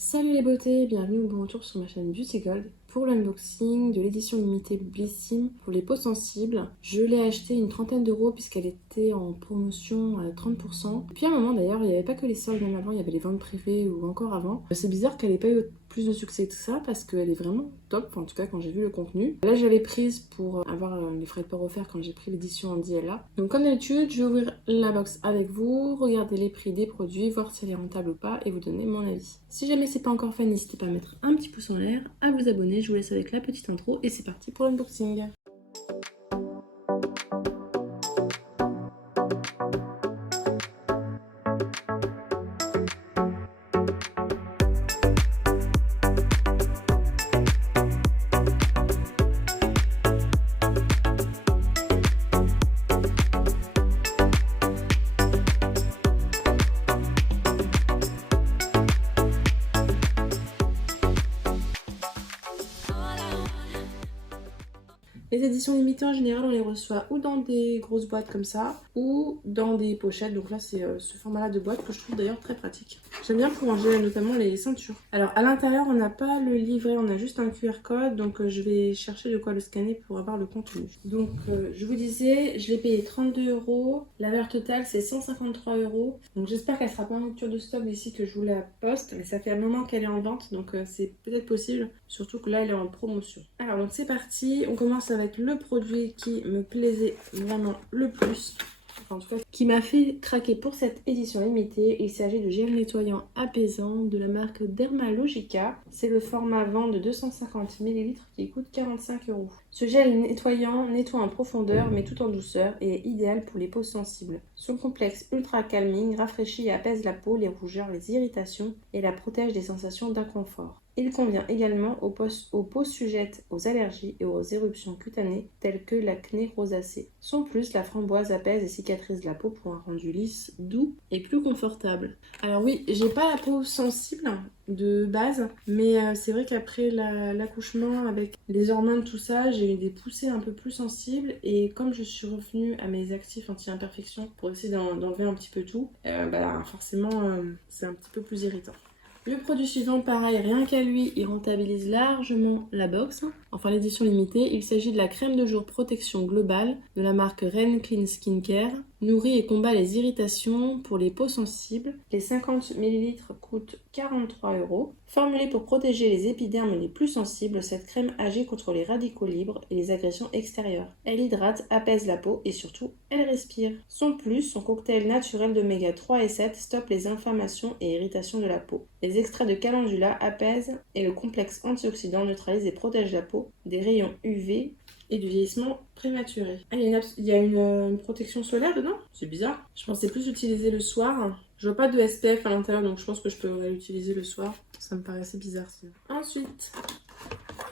Salut les beautés, bienvenue ou bon retour sur ma chaîne Beauty Gold pour l'unboxing de l'édition limitée Blissim pour les peaux sensibles. Je l'ai acheté une trentaine d'euros puisqu'elle était en promotion à 30%. Depuis un moment d'ailleurs, il n'y avait pas que les soldes, même avant il y avait les ventes privées ou encore avant. C'est bizarre qu'elle n'ait pas eu plus de succès que ça parce qu'elle est vraiment top, en tout cas quand j'ai vu le contenu. Là je l'avais prise pour avoir les frais de port offerts quand j'ai pris l'édition en DLA. Donc comme d'habitude, je vais ouvrir la box avec vous, regarder les prix des produits, voir si elle est rentable ou pas et vous donner mon avis. Si jamais c'est pas encore fait, n'hésitez pas à mettre un petit pouce en l'air, à vous abonner. Je vous laisse avec la petite intro et c'est parti pour l'unboxing. Les éditions limitées en général on les reçoit ou dans des grosses boîtes comme ça ou dans des pochettes, donc là c'est ce format là de boîte que je trouve d'ailleurs très pratique. J'aime bien pour ranger notamment les ceintures. Alors à l'intérieur on n'a pas le livret, on a juste un QR code, donc je vais chercher de quoi le scanner pour avoir le contenu. Donc je vous disais, je l'ai payé 32 euros, la valeur totale c'est 153 euros, donc j'espère qu'elle sera pas en rupture de stock d'ici que je vous la poste, mais ça fait un moment qu'elle est en vente, donc c'est peut-être possible, surtout que là elle est en promotion. Alors donc c'est parti, on commence avec le produit qui me plaisait vraiment le plus, enfin, en tout cas qui m'a fait craquer pour cette édition limitée. Il s'agit de gel nettoyant apaisant de la marque Dermalogica. C'est le format vent de 250 ml qui coûte 45 euros. Ce gel nettoyant nettoie en profondeur mais tout en douceur et est idéal pour les peaux sensibles. Son complexe ultra calming rafraîchit et apaise la peau, les rougeurs, les irritations et la protège des sensations d'inconfort. Il convient également aux peaux sujettes aux allergies et aux éruptions cutanées telles que l'acné rosacée. Son plus, la framboise apaise et cicatrise la peau pour un rendu lisse, doux et plus confortable. Alors oui, j'ai pas la peau sensible de base, mais c'est vrai qu'après l'accouchement avec les hormones tout ça, j'ai eu des poussées un peu plus sensibles et comme je suis revenue à mes actifs anti-imperfection pour essayer d'enlever un petit peu tout, forcément c'est un petit peu plus irritant. Le produit suivant, pareil, rien qu'à lui, il rentabilise largement la box. Enfin, l'édition limitée, il s'agit de la crème de jour protection globale de la marque Ren Clean Skincare. Nourrit et combat les irritations pour les peaux sensibles. Les 50 ml coûtent 43 euros. Formulée pour protéger les épidermes les plus sensibles, cette crème agit contre les radicaux libres et les agressions extérieures. Elle hydrate, apaise la peau et surtout, elle respire. Son plus, son cocktail naturel d'oméga 3 et 7 stoppe les inflammations et irritations de la peau. Les extraits de calendula apaisent et le complexe antioxydant neutralise et protège la peau des rayons UV et du vieillissement prématuré. Ah, il y a une protection solaire dedans? C'est bizarre. Je pensais plus utiliser le soir. Je vois pas de SPF à l'intérieur, donc je pense que je peux l'utiliser le soir. Ça me paraissait bizarre. Ensuite,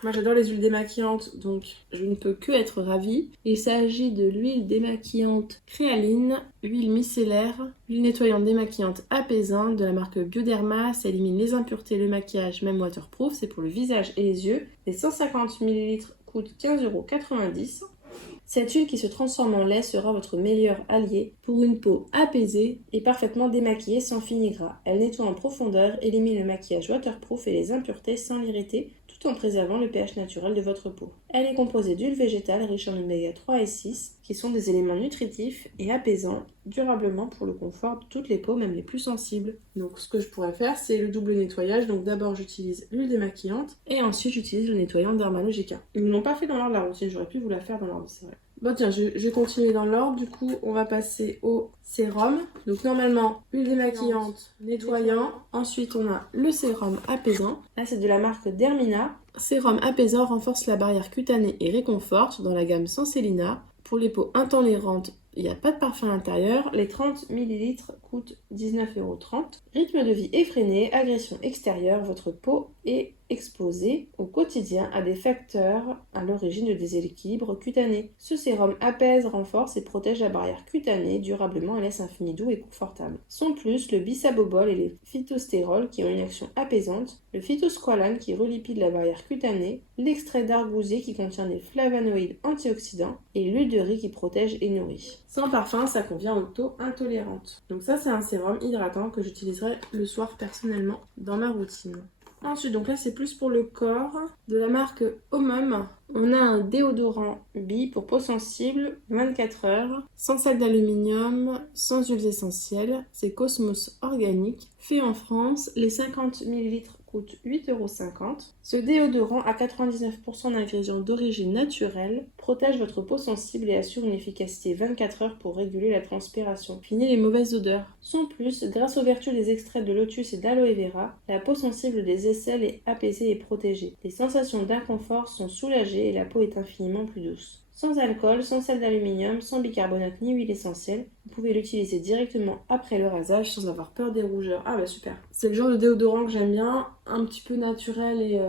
moi j'adore les huiles démaquillantes, donc je ne peux que être ravie. Il s'agit de l'huile démaquillante créaline, huile micellaire, huile nettoyante démaquillante apaisante de la marque Bioderma. Ça élimine les impuretés, le maquillage, même waterproof. C'est pour le visage et les yeux. Les 150 ml coûtent 15,90 euros. Cette huile qui se transforme en lait sera votre meilleur allié pour une peau apaisée et parfaitement démaquillée sans fini gras. Elle nettoie en profondeur, élimine le maquillage waterproof et les impuretés sans l'irriter, tout en préservant le pH naturel de votre peau. Elle est composée d'huile végétale riche en oméga 3 et 6, qui sont des éléments nutritifs et apaisants durablement pour le confort de toutes les peaux, même les plus sensibles. Donc ce que je pourrais faire, c'est le double nettoyage. Donc d'abord j'utilise l'huile démaquillante et ensuite j'utilise le nettoyant Dermalogica. Ils ne l'ont pas fait dans l'ordre de la routine, j'aurais pu vous la faire dans l'ordre, c'est vrai. Bon tiens, je vais continuer dans l'ordre. Du coup, on va passer au sérum. Donc normalement, huile démaquillante, nettoyant. Ensuite, on a le sérum apaisant. Là, c'est de la marque Dermina. Sérum apaisant renforce la barrière cutanée et réconforte dans la gamme Senselina. Pour les peaux intolérantes, il n'y a pas de parfum à l'intérieur. Les 30 ml coûtent 19,30 euros. Rythme de vie effréné, agression extérieure, votre peau est exposée au quotidien à des facteurs à l'origine de déséquilibres cutanés. Ce sérum apaise, renforce et protège la barrière cutanée durablement et laisse un fini doux et confortable. Son plus, le bisabobol et les phytostérols qui ont une action apaisante, le phytosqualane qui relipide la barrière cutanée, l'extrait d'argousier qui contient des flavonoïdes antioxydants et l'huile de riz qui protège et nourrit. Sans parfum, ça convient aux peaux intolérantes. Donc ça, c'est un sérum hydratant que j'utiliserai le soir personnellement dans ma routine. Ensuite, donc là c'est plus pour le corps, de la marque Omum. On a un déodorant Bi pour peau sensible, 24 heures, sans sel d'aluminium, sans huiles essentielles. C'est Cosmos organique, fait en France. Les 50 ml coûtent 8,50 €. Ce déodorant à 99% d'ingrédients d'origine naturelle protège votre peau sensible et assure une efficacité 24 heures pour réguler la transpiration. Fini les mauvaises odeurs. Sans plus, grâce aux vertus des extraits de lotus et d'aloe vera, la peau sensible des aisselles est apaisée et protégée. Les sensations d'inconfort sont soulagées et la peau est infiniment plus douce. Sans alcool, sans sel d'aluminium, sans bicarbonate ni huile essentielle, vous pouvez l'utiliser directement après le rasage sans avoir peur des rougeurs. Ah bah super. C'est le genre de déodorant que j'aime bien, un petit peu naturel et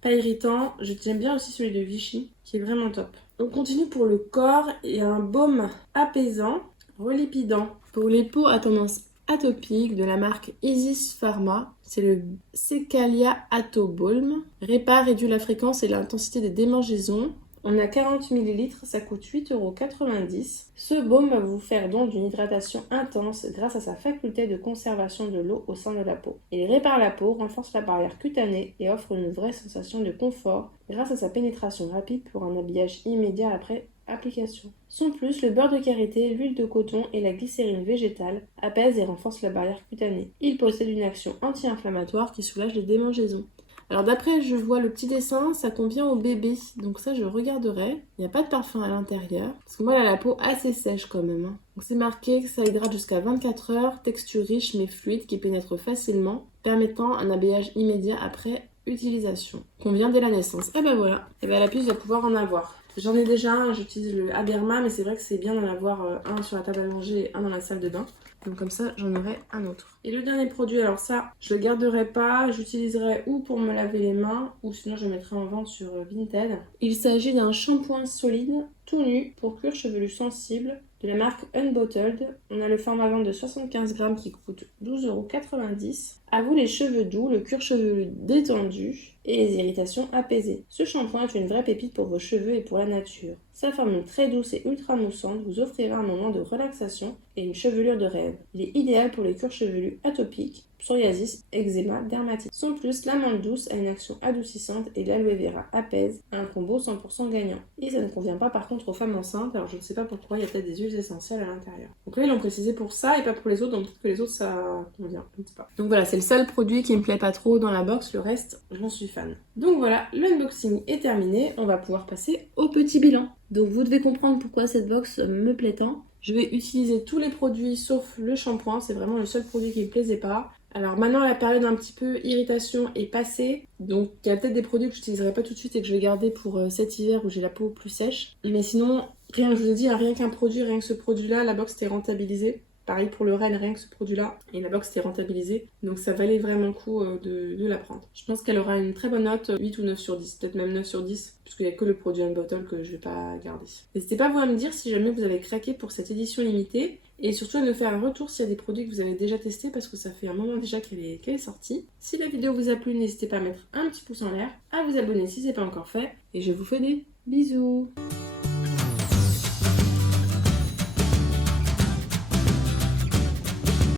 pas irritant. J'aime bien aussi celui de Vichy, qui est vraiment top. On continue pour le corps et un baume apaisant, relipidant. Pour les peaux à tendance atopique de la marque Isis Pharma, c'est le Secalia Atto Balm. Répare, réduit la fréquence et l'intensité des démangeaisons. On a 40 ml, ça coûte 8,90 €. Ce baume va vous faire don d'une hydratation intense grâce à sa faculté de conservation de l'eau au sein de la peau. Il répare la peau, renforce la barrière cutanée et offre une vraie sensation de confort grâce à sa pénétration rapide pour un habillage immédiat après application. Sans plus, le beurre de karité, l'huile de coton et la glycérine végétale apaisent et renforcent la barrière cutanée. Il possède une action anti-inflammatoire qui soulage les démangeaisons. Alors d'après, je vois le petit dessin, ça convient au bébé, donc ça je regarderai. Il n'y a pas de parfum à l'intérieur, parce que moi elle a la peau assez sèche quand même. Donc c'est marqué que ça hydrate jusqu'à 24 heures, texture riche mais fluide qui pénètre facilement, permettant un habillage immédiat après utilisation. Convient dès la naissance. Et ben voilà, et ben la puce va pouvoir en avoir. J'en ai déjà un, j'utilise le Aberma, mais c'est vrai que c'est bien d'en avoir un sur la table à manger et un dans la salle de bain. Donc comme ça, j'en aurai un autre. Et le dernier produit, alors ça, je le garderai pas. J'utiliserai ou pour me laver les mains, ou sinon je le mettrai en vente sur Vinted. Il s'agit d'un shampoing solide, tout nu, pour cuir chevelu sensible, de la marque Unbottled. On a le format vente de 75 grammes qui coûte 12,90 €. À vous les cheveux doux, le cuir chevelu détendu et les irritations apaisées. Ce shampoing est une vraie pépite pour vos cheveux et pour la nature. Sa formule très douce et ultra moussante vous offrira un moment de relaxation et une chevelure de rêve. Il est idéal pour les cuirs chevelus atopiques, psoriasis, eczéma, dermatite. Sans plus, l'amande douce a une action adoucissante et l'aloe vera apaise, un combo 100% gagnant. Et ça ne convient pas par contre aux femmes enceintes, alors je ne sais pas pourquoi, il y a peut-être des huiles essentielles à l'intérieur. Donc là ils l'ont précisé pour ça et pas pour les autres, donc peut-être que les autres ça convient, je ne sais pas. Donc voilà, c'est le seul produit qui me plaît pas trop dans la box, le reste j'en suis fan. Donc voilà, l'unboxing est terminé, on va pouvoir passer au petit bilan. Donc vous devez comprendre pourquoi cette box me plaît tant. Je vais utiliser tous les produits sauf le shampoing, c'est vraiment le seul produit qui me plaisait pas. Alors maintenant la période un petit peu irritation est passée, donc il y a peut-être des produits que je n'utiliserai pas tout de suite et que je vais garder pour cet hiver où j'ai la peau plus sèche. Mais sinon, rien, je vous ai dit, rien qu'un produit, rien que ce produit-là, la box était rentabilisée. Pareil pour le Rennes, rien que ce produit-là, et la box était rentabilisée, donc ça valait vraiment le coup de la prendre. Je pense qu'elle aura une très bonne note, 8 ou 9 sur 10, peut-être même 9 sur 10, puisqu'il n'y a que le produit Unbottled que je vais pas garder. N'hésitez pas vous à me dire si jamais vous avez craqué pour cette édition limitée, et surtout à me faire un retour s'il y a des produits que vous avez déjà testés, parce que ça fait un moment déjà qu'elle est sortie. Si la vidéo vous a plu, n'hésitez pas à mettre un petit pouce en l'air, à vous abonner si ce n'est pas encore fait, et je vous fais des bisous.